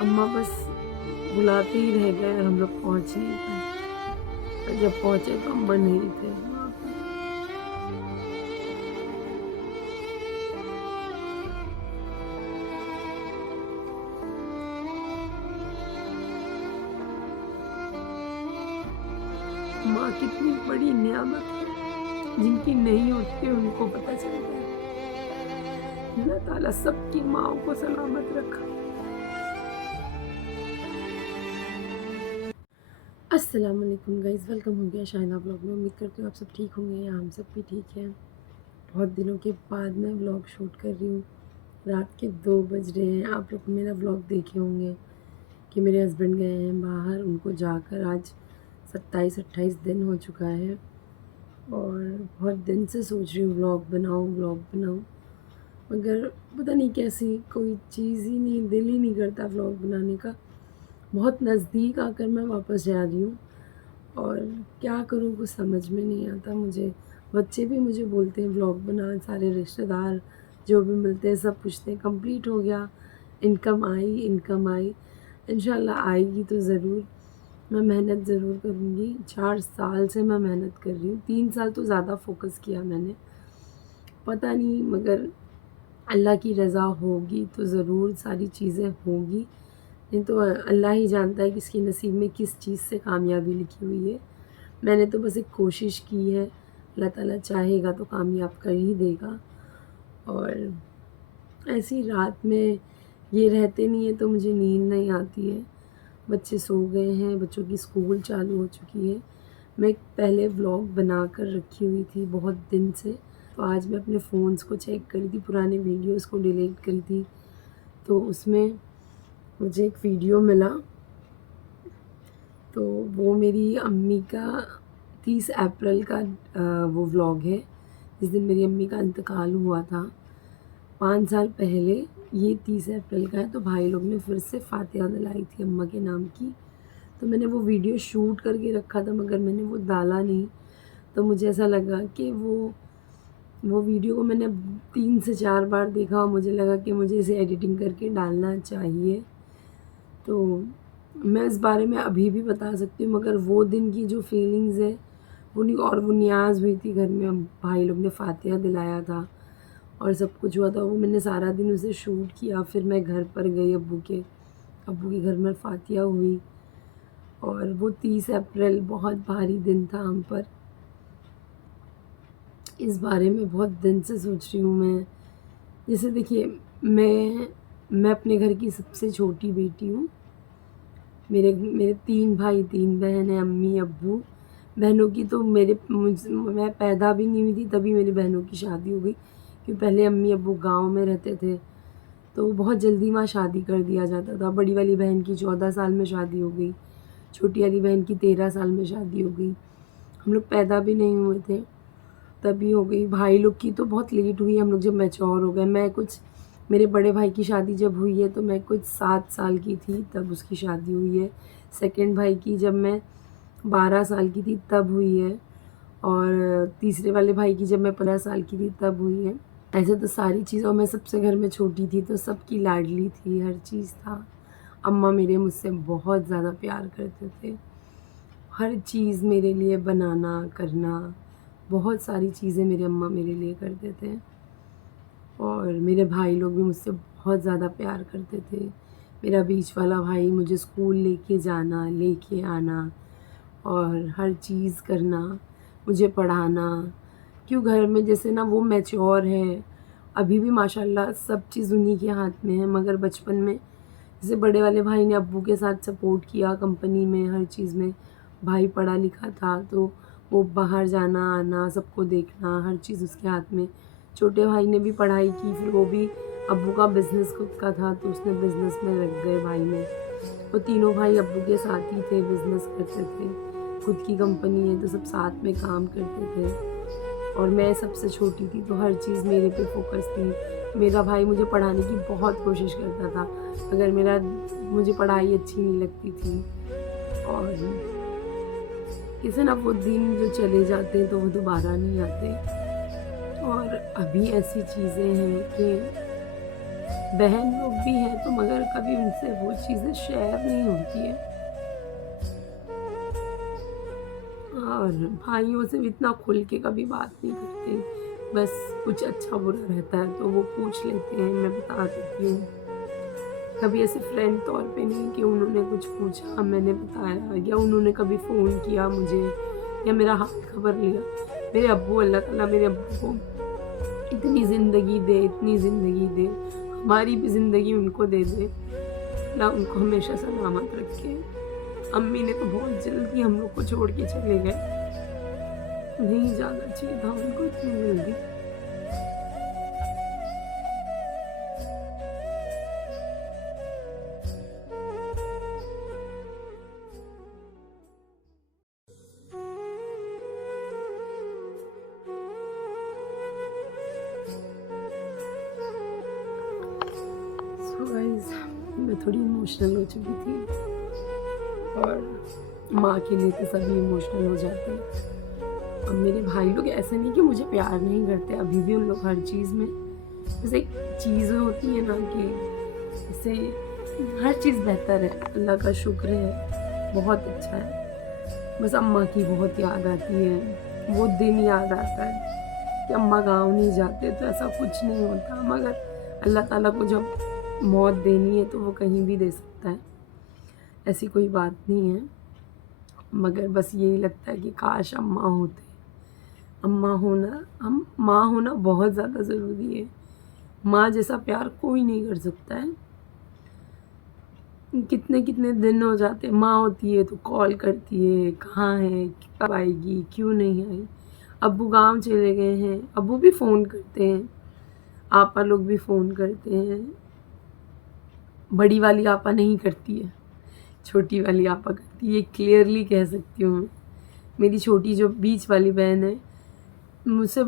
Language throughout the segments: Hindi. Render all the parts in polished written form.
अम्मा बस बुलाते ही रह गए और हम लोग पहुँच नहीं पाए। और जब पहुँचे तो अम्मा नहीं थे वहाँ पे। माँ कितनी बड़ी नियामत है, जिनकी नहीं होती है उनको पता चलता है। अल्लाह ताला सबकी माँओं को सलामत रखा। अस्सलाम वालेकुम गाइस, वेलकम हो गया शाइना व्लॉग में। उम्मीद करती हूँ आप सब ठीक होंगे या हम सब भी ठीक हैं। बहुत दिनों के बाद मैं व्लॉग शूट कर रही हूँ। रात के 2 बज रहे हैं। आप लोग मेरा व्लॉग देखे होंगे कि मेरे हस्बैंड गए हैं बाहर, उनको जाकर आज 27-28 दिन हो चुका है। और बहुत दिन से सोच रही हूँ व्लॉग बनाऊँ, मगर पता नहीं कैसी कोई चीज़ ही नहीं, दिल ही नहीं करता व्लॉग बनाने का। बहुत नज़दीक आकर मैं वापस जा रही हूँ और क्या करूँ कुछ समझ में नहीं आता मुझे। बच्चे भी मुझे बोलते हैं व्लॉग बना, सारे रिश्तेदार जो भी मिलते हैं सब पूछते हैं कंप्लीट हो गया, इनकम आई। इंशाल्लाह आएगी तो ज़रूर। मैं मेहनत ज़रूर करूँगी। 4 साल से मैं मेहनत कर रही हूँ, 3 साल तो ज़्यादा फोकस किया मैंने। पता नहीं, मगर अल्लाह की रज़ा होगी तो ज़रूर सारी चीज़ें होंगी। नहीं तो अल्लाह ही जानता है किसके नसीब में किस चीज़ से कामयाबी लिखी हुई है। मैंने तो बस एक कोशिश की है, अल्लाह ताला चाहेगा तो कामयाब कर ही देगा। और ऐसी रात में ये रहते नहीं है तो मुझे नींद नहीं आती है। बच्चे सो गए हैं, बच्चों की स्कूल चालू हो चुकी है। मैं पहले व्लॉग बना कर रखी हुई थी बहुत दिन से, तो आज मैं अपने फ़ोन्स को चेक करी थी, पुराने वीडियोस को डिलीट करी थी, तो उसमें मुझे एक वीडियो मिला। तो वो मेरी अम्मी का 30 अप्रैल का वो व्लॉग है, जिस दिन मेरी अम्मी का इंतकाल हुआ था 5 साल पहले। ये 30 अप्रैल का है। तो भाई लोग ने फिर से फातिहा दिलाई थी अम्मा के नाम की। तो मैंने वो वीडियो शूट करके रखा था, मगर मैंने वो डाला नहीं। तो मुझे ऐसा लगा कि वो वीडियो को मैंने 3 से 4 बार देखा और मुझे लगा कि मुझे इसे एडिटिंग करके डालना चाहिए। तो मैं इस बारे में अभी भी बता सकती हूँ, मगर वो दिन की जो फीलिंग्स है वो नहीं। और वो नियाज़ हुई थी घर में, अब भाई लोग ने फातिहा दिलाया था और सब कुछ हुआ था। वो मैंने सारा दिन उसे शूट किया। फिर मैं घर पर गई अब्बू के घर में फातिहा हुई। और वो 30 अप्रैल बहुत भारी दिन था हम पर। इस बारे में बहुत दिन से सोच रही हूँ मैं। जैसे देखिए, मैं अपने घर की सबसे छोटी बेटी हूँ। मेरे मेरे 3 भाई 3 बहन हैं, अम्मी अब्बू। बहनों की तो मैं पैदा भी नहीं हुई थी तभी मेरी बहनों की शादी हो गई, क्योंकि पहले अम्मी अब्बू गाँव में रहते थे, तो बहुत जल्दी वहाँ शादी कर दिया जाता था। बड़ी वाली बहन की 14 साल में शादी हो गई, छोटी वाली बहन की 13 साल में शादी हो गई। हम लोग पैदा भी नहीं हुए थे तभी हो गई। भाई लोग की तो बहुत लेट हुई, हम लोग जब मैच्योर हो गए। मेरे बड़े भाई की शादी जब हुई है तो मैं कुछ 7 साल की थी तब उसकी शादी हुई है। सेकंड भाई की जब मैं 12 साल की थी तब हुई है। और तीसरे वाले भाई की जब मैं 15 साल की थी तब हुई है। ऐसे तो सारी चीज़ों में सबसे घर में छोटी थी तो सबकी लाडली थी, हर चीज़ था। अम्मा मेरे मुझसे बहुत ज़्यादा प्यार करते थे। हर चीज़ मेरे लिए बनाना करना, बहुत सारी चीज़ें मेरे अम्मा मेरे लिए करते थे। और मेरे भाई लोग भी मुझसे बहुत ज़्यादा प्यार करते थे। मेरा बीच वाला भाई मुझे स्कूल लेके जाना, लेके आना और हर चीज़ करना, मुझे पढ़ाना। क्यों घर में जैसे ना वो मैच्योर है, अभी भी माशाल्लाह सब चीज़ उन्हीं के हाथ में है। मगर बचपन में जैसे बड़े वाले भाई ने अब्बू के साथ सपोर्ट किया कंपनी में, हर चीज़ में। भाई पढ़ा लिखा था तो वो बाहर जाना आना, सबको देखना, हर चीज़ उसके हाथ में। छोटे भाई ने भी पढ़ाई की, फिर वो भी अब्बू का बिज़नेस खुद का था तो उसने बिज़नेस में लग गए भाई में। वो तीनों भाई अब्बू के साथ ही थे, बिज़नेस करते थे। खुद की कंपनी है तो सब साथ में काम करते थे। और मैं सबसे छोटी थी तो हर चीज़ मेरे पे फ़ोकस थी। मेरा भाई मुझे पढ़ाने की बहुत कोशिश करता था, मगर मुझे पढ़ाई अच्छी नहीं लगती थी। और किसी ना वो दिन जो चले जाते हैं तो वो दोबारा नहीं आते। और अभी ऐसी चीज़ें हैं कि बहन लोग भी हैं तो मगर कभी उनसे वो चीज़ें शेयर नहीं होती है। और भाइयों से भी इतना खुल के कभी बात नहीं करते। बस कुछ अच्छा बुरा रहता है तो वो पूछ लेते हैं, मैं बता देती हूँ। कभी ऐसे फ्रेंड तौर पे नहीं कि उन्होंने कुछ पूछा मैंने बताया, या उन्होंने कभी फ़ोन किया मुझे या मेरा हाल खबर लिया। मेरे अब्बू, अल्लाह ताला मेरे अब्बू को इतनी ज़िंदगी दे, इतनी ज़िंदगी दे, हमारी भी ज़िंदगी उनको दे दे। अल्लाह उनको हमेशा सलामत रखे। अम्मी ने तो बहुत जल्दी हम लोग को छोड़ के चले गए। नहीं जाना चाहिए था उनको इतनी जल्दी। सो गाइस, मैं थोड़ी इमोशनल हो चुकी थी और माँ के लिए तो सभी इमोशनल हो जाते हैं। अब मेरे भाई लोग ऐसे नहीं कि मुझे प्यार नहीं करते, अभी भी उन लोग हर चीज़ में जैसे एक चीज़ होती है ना कि जैसे हर चीज़ बेहतर है, अल्लाह का शुक्र है, बहुत अच्छा है। बस अम्मा की बहुत याद आती है, वो दिन याद आता है कि अम्मा गाँव नहीं जाते तो ऐसा कुछ नहीं होता, मगर अल्लाह ताला को जब मौत देनी है तो वो कहीं भी दे सकता है, ऐसी कोई बात नहीं है। मगर बस यही लगता है कि काश अम्मा होते। अम्मा होना, हम माँ होना बहुत ज़्यादा ज़रूरी है। माँ जैसा प्यार कोई नहीं कर सकता है। कितने कितने दिन हो जाते हैं, माँ होती है तो कॉल करती है, कहाँ है, कब आएगी, क्यों नहीं आई। अब्बू गांव चले गए हैं, अब्बू भी फ़ोन करते हैं, आपा लोग भी फ़ोन करते हैं। बड़ी वाली आपा नहीं करती है, छोटी वाली आपा करती है, ये क्लियरली कह सकती हूँ मैं। मेरी छोटी जो बीच वाली बहन है, मुझसे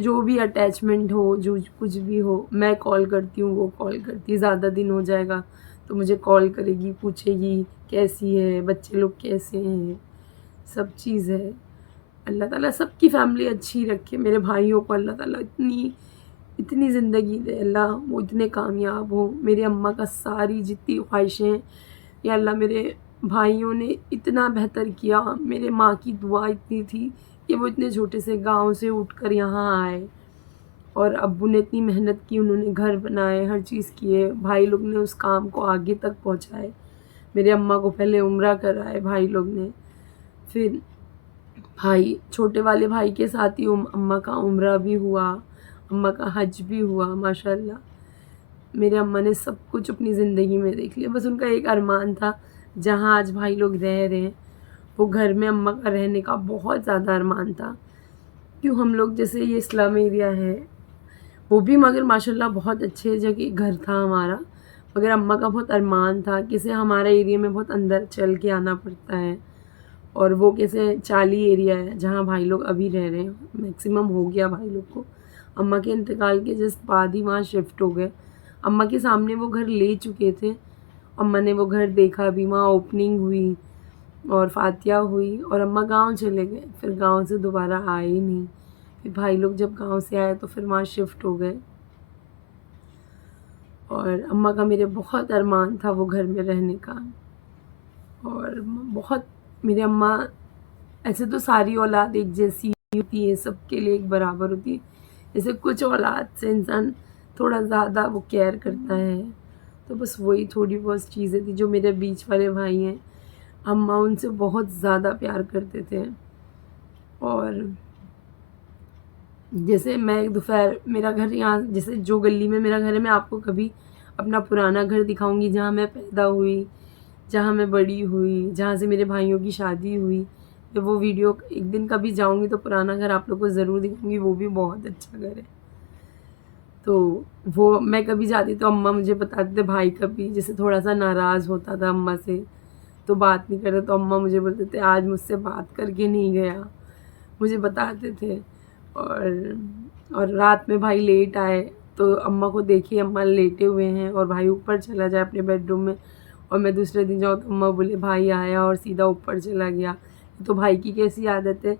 जो भी अटैचमेंट हो, जो कुछ भी हो, मैं कॉल करती हूँ, वो कॉल करती है। ज़्यादा दिन हो जाएगा तो मुझे कॉल करेगी, पूछेगी कैसी है, बच्चे लोग कैसे हैं, सब चीज़ है। अल्लाह ताला सबकी फ़ैमिली अच्छी रखे। मेरे भाइयों को अल्लाह ताला इतनी इतनी ज़िंदगी दे, अल्लाह वो इतने कामयाब हो। मेरे अम्मा का सारी जितनी ख्वाहिशें हैं, या अल्लाह मेरे भाइयों ने इतना बेहतर किया। मेरे माँ की दुआ इतनी थी कि वो इतने छोटे से गाँव से उठकर यहाँ आए, और अब्बू ने इतनी मेहनत की, उन्होंने घर बनाए, हर चीज़ किए, भाई लोग ने उस काम को आगे तक पहुँचाए। मेरे अम्मा को पहले उम्रा कराए भाई लोग ने, फिर भाई छोटे वाले भाई के साथ ही अम्मा का उम्रा भी हुआ, अम्मा का हज भी हुआ माशाल्लाह। मेरे अम्मा ने सब कुछ अपनी ज़िंदगी में देख लिया। बस उनका एक अरमान था, जहाँ आज भाई लोग रह रहे हैं, वो घर में अम्मा का रहने का बहुत ज़्यादा अरमान था। क्यों, हम लोग जैसे ये स्लम एरिया है, वो भी मगर माशाल्लाह बहुत अच्छे जगह घर था हमारा, मगर अम्मा का बहुत अरमान था कि से हमारा एरिया में बहुत अंदर चल के आना पड़ता है, और वो कैसे चाली एरिया है जहाँ भाई लोग अभी रह रहे हैं, मैक्सिमम हो गया भाई लोग को। अम्मा के इंतकाल के जस्ट बाद ही वहाँ शिफ्ट हो गए। अम्मा के सामने वो घर ले चुके थे, अम्मा ने वो घर देखा भी, वहाँ ओपनिंग हुई और फातिया हुई, और अम्मा गांव चले गए। फिर गांव से दोबारा आए ही नहीं। फिर भाई लोग जब गांव से आए तो फिर वहाँ शिफ्ट हो गए, और अम्मा का मेरे बहुत अरमान था वो घर में रहने का। और बहुत, मेरे अम्मा, ऐसे तो सारी औलाद एक जैसी होती है, सबके लिए एक बराबर होती है, जैसे कुछ औलाद से इंसान थोड़ा ज़्यादा वो केयर करता है, तो बस वही थोड़ी बहुत चीज़ें थी जो मेरे बीच वाले भाई हैं, अम्मा उनसे बहुत ज़्यादा प्यार करते थे। और जैसे मैं दोपहर, मेरा घर यहाँ, जैसे जो गली में मेरा घर है, मैं आपको कभी अपना पुराना घर दिखाऊंगी जहाँ मैं पैदा हुई, जहाँ मैं बड़ी हुई, जहाँ से मेरे भाइयों की शादी हुई। जब वो वीडियो एक दिन कभी जाऊंगी तो पुराना घर आप लोग को ज़रूर दिखाऊंगी, वो भी बहुत अच्छा घर है। तो वो मैं कभी जाती तो अम्मा मुझे बताते थे, भाई कभी जैसे थोड़ा सा नाराज़ होता था अम्मा से तो बात नहीं करता, तो अम्मा मुझे बोलते थे आज मुझसे बात करके नहीं गया, मुझे बताते थे। और रात में भाई लेट आए तो अम्मा को देखिए, अम्मा लेटे हुए हैं और भाई ऊपर चला जाए अपने बेडरूम में, और मैं दूसरे दिन जाऊँ तो अम्मा बोले भाई आया और सीधा ऊपर चला गया। तो भाई की कैसी आदत है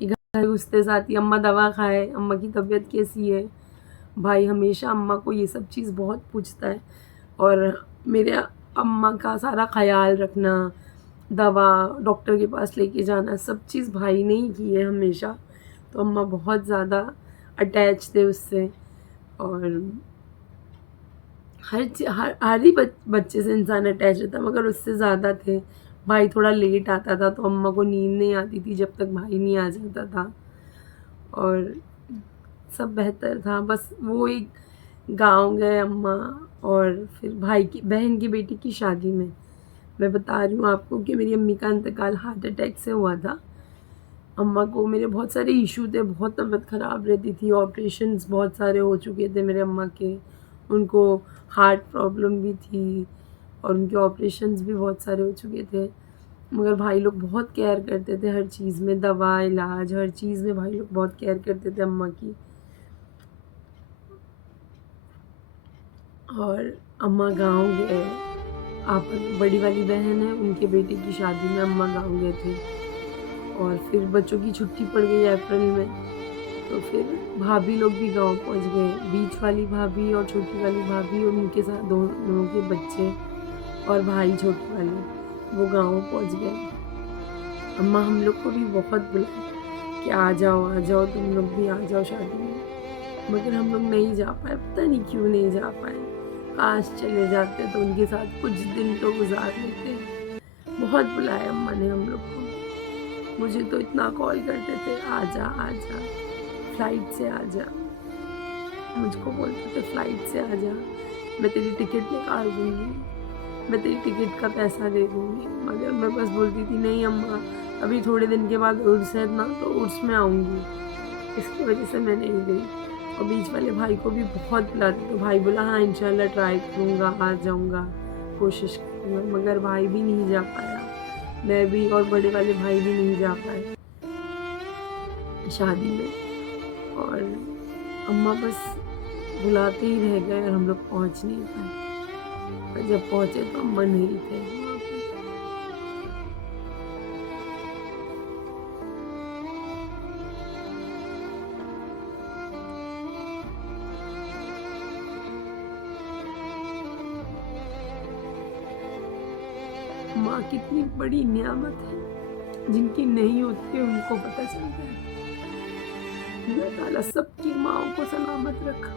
कि घर घुसते साथ ही अम्मा दवा खाए, अम्मा की तबीयत कैसी है, भाई हमेशा अम्मा को ये सब चीज़ बहुत पूछता है, और मेरे अम्मा का सारा ख़्याल रखना, दवा डॉक्टर के पास लेके जाना, सब चीज़ भाई ने ही की है हमेशा। तो अम्मा बहुत ज़्यादा अटैच थे उससे। और हर ही बच्चे से इंसान अटैच रहता है, मगर उससे ज़्यादा थे। भाई थोड़ा लेट आता था तो अम्मा को नींद नहीं आती थी जब तक भाई नहीं आ जाता था। और सब बेहतर था, बस वो एक गाँव गए अम्मा, और फिर भाई की बहन की बेटी की शादी में मैं बता रही हूँ आपको कि मेरी अम्मी का इंतकाल हार्ट अटैक से हुआ था। अम्मा को मेरे बहुत सारे इशू थे, बहुत तबीयत ख़राब रहती थी, ऑपरेशंस बहुत सारे हो चुके थे मेरे अम्मा के, उनको हार्ट प्रॉब्लम भी थी और उनके ऑपरेशंस भी बहुत सारे हो चुके थे। मगर भाई लोग बहुत केयर करते थे हर चीज़ में, दवा इलाज हर चीज़ में भाई लोग बहुत केयर करते थे अम्मा की। और अम्मा गाँव गए, आप बड़ी वाली बहन है उनके बेटे की शादी में अम्मा गाँव गए थे। और फिर बच्चों की छुट्टी पड़ गई अप्रैल में, तो फिर भाभी लोग भी गाँव पहुँच गए, बीच वाली भाभी और छोटी वाली भाभी और उनके साथ दोनों के बच्चे और भाई छोटे वाले, वो गाँव पहुँच गए। अम्मा हम लोग को भी बहुत बुलाया कि आ जाओ तुम लोग भी आ जाओ शादी में, मगर हम लोग नहीं जा पाए, पता नहीं क्यों नहीं जा पाए। काश चले जाते तो उनके साथ कुछ दिन तो गुजार लेते। बहुत बुलाया अम्मा ने हम लोग को, मुझे तो इतना कॉल करते थे, आजा आजा फ्लाइट से आजा, मुझको बोलते थे फ्लाइट से आजा, मैं तेरी टिकट निकाल दूँगी, मैं तेरी टिकट का पैसा दे दूँगी। मगर मैं बस बोलती थी नहीं अम्मा, अभी थोड़े दिन के बाद उर्स है ना, तो उर्स में आऊँगी, इसकी वजह से मैं नहीं गई। और बीच वाले भाई को भी बहुत बुलाती, तो भाई बोला हाँ इंशाल्लाह ट्राई करूँगा, आ जाऊँगा, कोशिश करूँगा, मगर भाई भी नहीं जा पाया, मैं भी और बड़े वाले भाई भी नहीं जा पाए शादी में। और अम्मा बस बुलाते ही रह गए और हम लोग पहुँच नहीं पाए, और जब पहुँचे तो अम्मा नहीं थे वहाँ पे। माँ कितनी बड़ी नियामत है, जिनकी नहीं होती है उनको पता चलता है। अल्लाह ताला सबकी माँओं को सलामत रखा।